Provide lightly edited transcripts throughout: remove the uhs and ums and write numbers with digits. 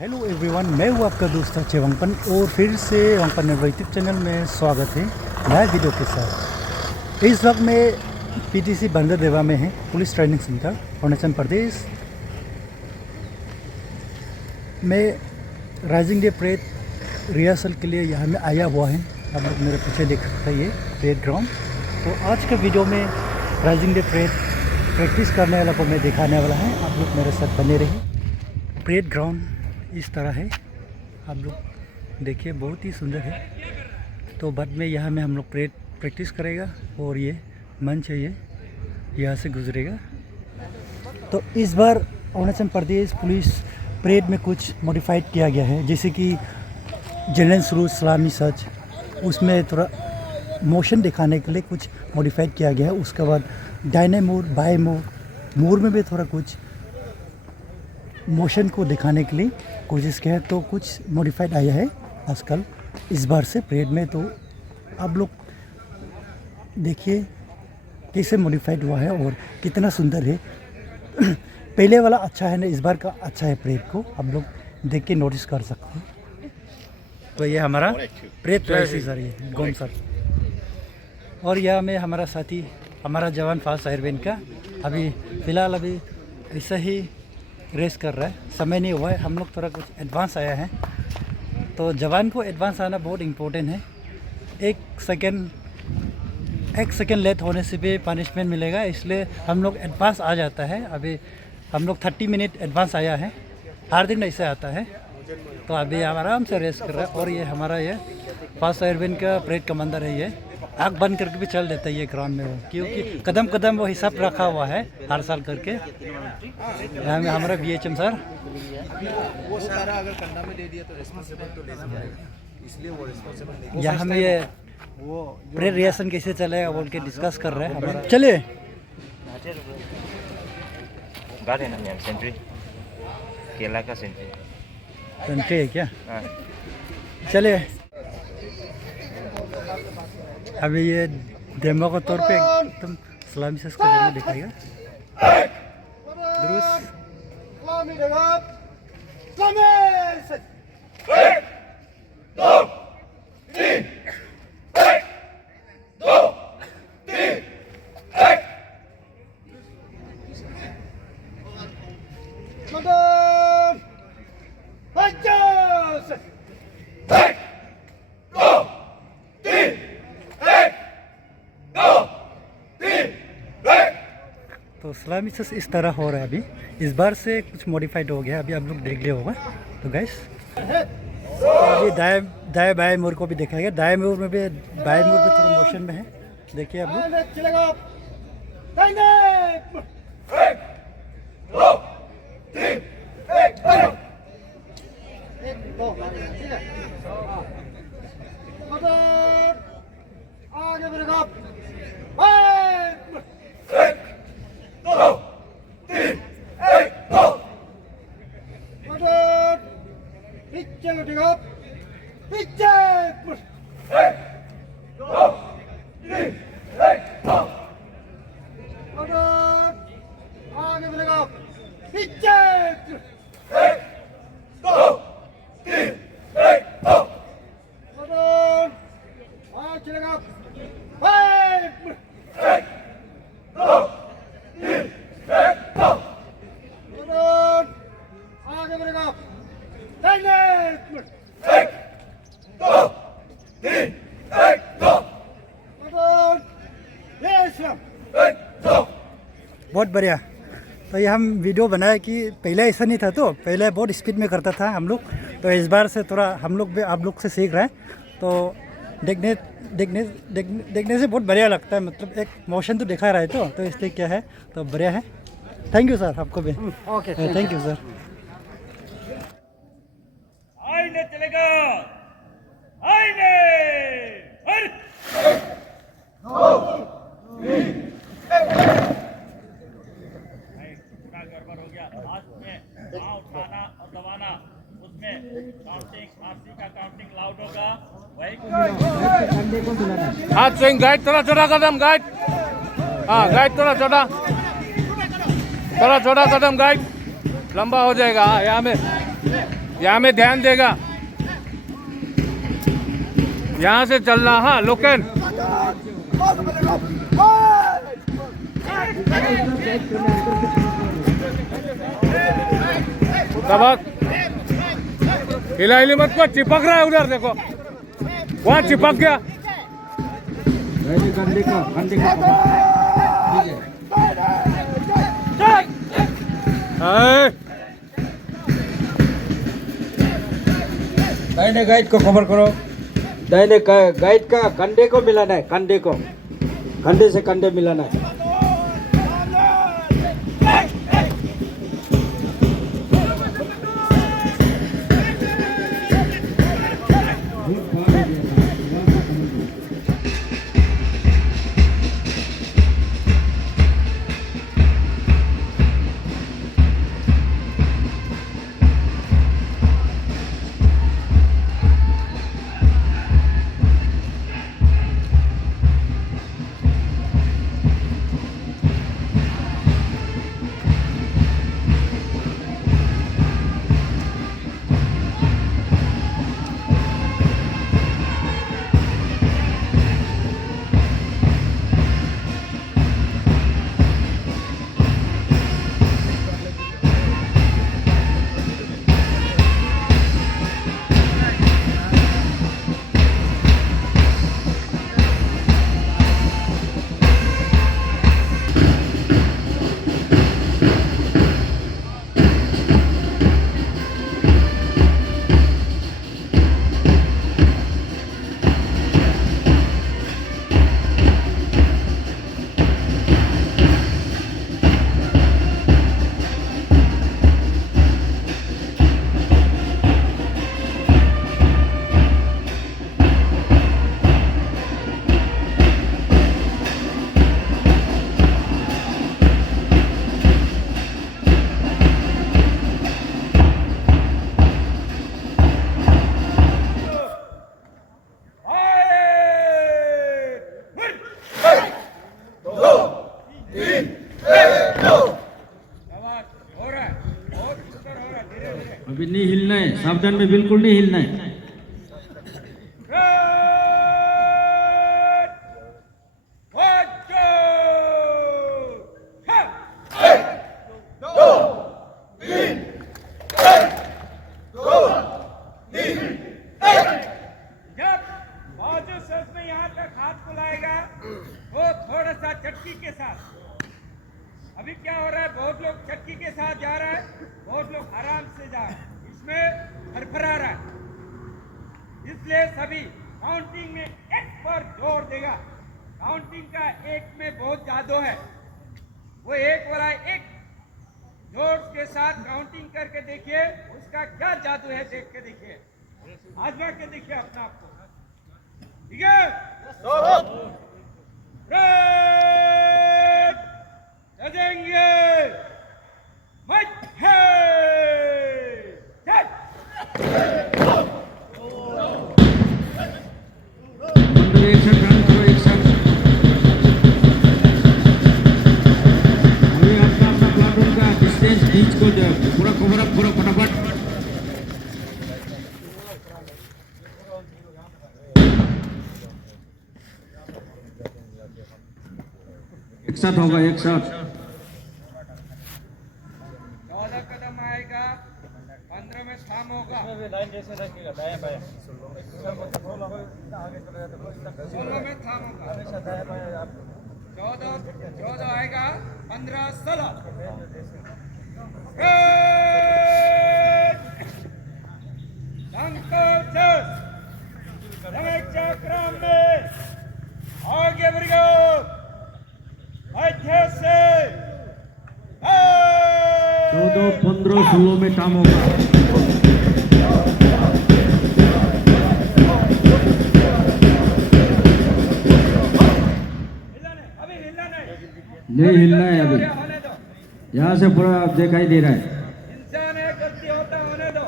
Hello everyone, मैं हूँ आपका दोस्त चेवंगपन और फिर से वंगपन यूट्यूब चैनल में स्वागत है नए वीडियो के साथ। इस वक्त मैं पीटीसी बंदरदेवा में है, police training centre, Arunachal Pradesh में राइजिंग डे परेड रिहर्सल के लिए यहाँ में आया हुआ है। आप लोग मेरे पीछे देख सकते हैं ये परेड ग्राउंड। तो आज के वीडियो में राइजिंग डे परेड प्रैक्टिस करने वाला को मैं दिखाने वाला है। आप लोग मेरे साथ बने रहिए। परेड ग्राउंड इस तरह है, आप लोग देखिए, बहुत ही सुंदर है। तो बाद में यहाँ में हम लोग परेड प्रैक्टिस करेगा और ये मंच है, ये यहाँ से गुजरेगा। तो इस बार अरुणाचल प्रदेश पुलिस परेड में कुछ मॉडिफाइड किया गया है, जैसे कि जनरल शुरू सलामी सच, उसमें थोड़ा मोशन दिखाने के लिए कुछ मॉडिफाइड किया गया है। उसके बाद दाहिने मोड़ बाएं मोड़ में भी थोड़ा कुछ मोशन को दिखाने के लिए कोशिश किया है। तो कुछ मॉडिफाइड आया है आजकल इस बार से परेड में। तो आप लोग देखिए कैसे मॉडिफाइड हुआ है और कितना सुंदर है। पहले वाला अच्छा है ना, इस बार का अच्छा है परेड को, आप लोग देख के नोटिस कर सकते हैं। तो ये हमारा परेड सर, ये गोम सर, और यह में हमारा साथी, हमारा जवान फास्ट एयरवेन का अभी फ़िलहाल अभी ऐसा ही रेस कर रहा है। समय नहीं हुआ है, हम लोग थोड़ा कुछ एडवांस आया है। तो जवान को एडवांस आना बहुत इम्पोर्टेंट है। एक सेकेंड लेट होने से भी पनिशमेंट मिलेगा, इसलिए हम लोग एडवांस आ जाता है। अभी हम लोग 30 मिनट एडवांस आया है, हर दिन ऐसे आता है। तो अभी हम आराम से रेस कर रहा है। और ये हमारा ये फास्ट एयरवेन का परेड कमांडर है, ये आँख बंद करके भी चल देता है ये ग्राउंड में वो, क्योंकि कदम कदम वो हिसाब रखा हुआ है हर साल करके। यहाँ में हमारा BHM सर, वो सारा अगर कंधा में दे दिया तो रिस्पॉन्सिबल तो लेना पड़ेगा, इसलिए वो रिस्पॉन्सिबल। यहाँ में ये परेड रिहर्सल कैसे चलेगा बोल के डिस्कस कर रहे हैं हमारा। चलिए सेंट्री, केला का सेंट्री है क्या? चलिए अभी ये डेमो के तौर पे एकदम सलामी से इसको डेमो दिखाएगा। तो सलामी से इस तरह हो रहा है अभी। इस बार से कुछ मॉडिफाइड हो गया, अभी आप लोग देख लिया होगा। तो गाइस अभी दाएं बाएं मोड़ को भी दिखाएगा। दाएं मोड़ में भी, बाएं मोड़ पे थोड़ा मोशन में है, देखिए आप लोग। बहुत बढ़िया। तो ये हम वीडियो बनाया कि पहले ऐसा नहीं था, तो पहले बहुत स्पीड में करता था हम लोग। तो इस बार से थोड़ा हम लोग भी आप लोग से सीख रहे हैं। तो देखने से बहुत बढ़िया लगता है, मतलब एक मोशन तो दिखा रहा है। तो इसलिए क्या है, तो बढ़िया है। थैंक यू सर, आपको भी। Okay, thank you sir. आईने चलेगा, आईने गड़बड़ हो गया। लास्ट में पाँव उठाना और दबाना, उसमें काउंटिंग, आरसी का काउंटिंग लाउड होगा, वही हाथ स्विंग गाइड, थोड़ा थोड़ा कदम गाइड। हाँ गाइड थोड़ा छोटा कदम गाइड, लंबा हो जाएगा। हाँ यहाँ में ध्यान देगा, यहाँ से चलना। हाँ लोकेन सबक हिला हिली मत को, चिपक रहा है उधर देखो, वहाँ चिपक गया। दाहिने गाइड को कवर करो। दाहिने गाइड का कंधे को मिलाना है, कंधे से कंधे मिलाना है। अभी नहीं हिलना है, सावधान में बिल्कुल नहीं हिलना है। जब बाजू से उसमें यहाँ तक हाथ को लाएगा वो थोड़ा सा चटकी के साथ। अभी क्या हो रहा है, बहुत लोग चटकी के साथ जा रहा है, बहुत लोग आराम से जा रहे हैं, इसमें फरफरा रहा है। इसलिए सभी काउंटिंग में एक पर जोर देगा। काउंटिंग का एक में बहुत जादू है, वो एक वाला एक जोर के साथ काउंटिंग करके देखिए, उसका क्या जादू है, देख के देखिए, आजमा के देखिए अपना आपको। ठीक है, चलेंगे मत है। एक साथ रन करो, एक साथ। अभी अपना प्लाटून का डिस्टेंस बीच को पूरा कवर अप करो फटाफट। एक साथ होगा, एक साथ। 14 कदम आएगा, 15 में थाम होगा, 16 में थाम होगा, 14 आएगा, 15 16। चक्र में आगे बढ़ो, अच्छे से 14, 15, 16 में काम होगा। नहीं हिलना है अभी, यहाँ से पूरा दिखाई दे रहा है। इंसान है, गलती होता होने दो,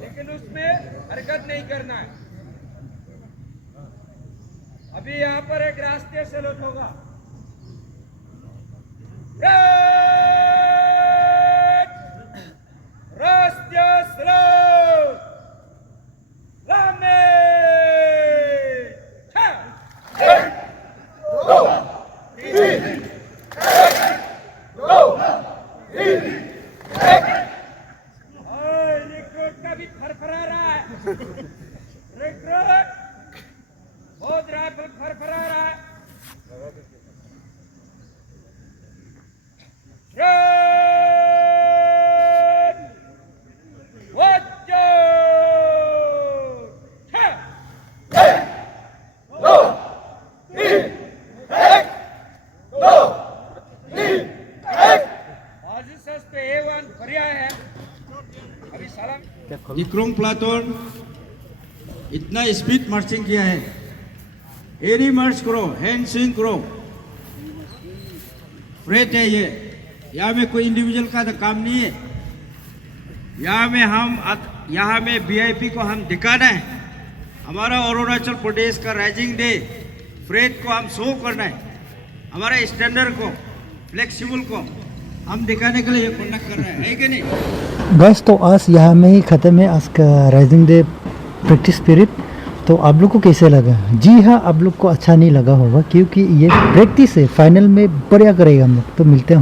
लेकिन उसमें हरकत नहीं करना है। अभी यहाँ पर एक रास्ते से लौट होगा, का भी फरफरा रहा है। बहुत राइफल फरफरा रहा है। जिक्रोंग प्लाटून इतना स्पीड मार्चिंग किया है। एनी मार्च करो, हैंड स्विंग करो, फ्रेट है ये। यहाँ में कोई इंडिविजुअल का तो काम नहीं है। यहाँ में वीआईपी को हम दिखाना है। हमारा अरुणाचल प्रदेश का राइजिंग डे फ्रेट को हम शो करना है। हमारा स्टैंडर्ड को, फ्लेक्सिबल को हम दिखाने के लिए ये कॉन्डक्ट कर रहे हैं, है कि नहीं? गाइस, तो आज यहाँ में ही ख़त्म है आज का राइजिंग डे प्रैक्टिस पीरियड। तो आप लोग को कैसे लगा? जी हाँ, आप लोग को अच्छा नहीं लगा होगा क्योंकि ये प्रैक्टिस है, फाइनल में बढ़िया करेगा हम लोग। तो मिलते हैं।